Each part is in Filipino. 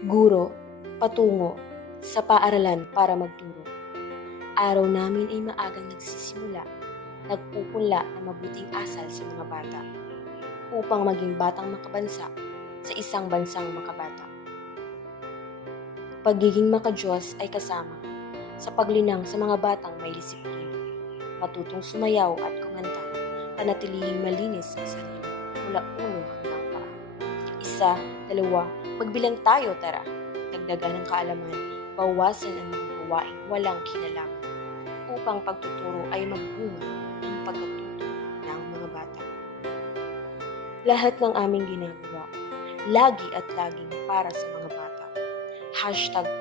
Guro, patungo, sa paaralan para magturo. Araw namin ay maagang nagsisimula, nagpupunla ng mabuting asal sa mga bata, upang maging batang makabansa sa isang bansang makabata. Pagiging makadiyos ay kasama sa paglinang sa mga batang may disiplina, matutong sumayaw at kumanta, panatilihing malinis ang sarili mula ulo hanggang paa. 1, 2, magbilang tayo tara, dagdagan ng kaalaman, bawasan ang mga gawaing walang kinalaman, upang pagtuturo ay magbunga ng pagkatuto ng mga bata. Lahat ng aming ginagawa, lagi at laging para sa mga bata.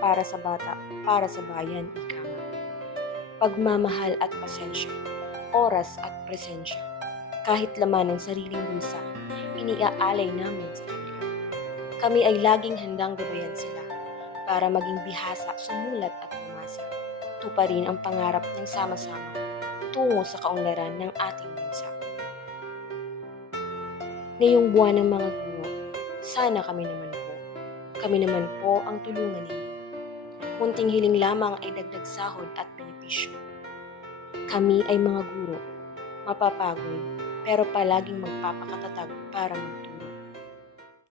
Para sa bata, para sa bayan, ika nga. Pagmamahal at pasensya, oras at presensya, kahit laman ng sariling bulsa, iniaalay namin sa kanila. Kami ay laging handang gabayan sila para maging bihasa sumulat at umasa. Tuparin ang pangarap ng sama-sama tungo sa kaunlaran ng ating bansa. Ngayong buwan ng mga guro, sana kami naman po ang tulungan ninyo. Munting hiling lamang ay dagdag sahod at benepisyo. Kami ay mga guro, mapapagod, pero palaging magpapakatatag para magtulungan.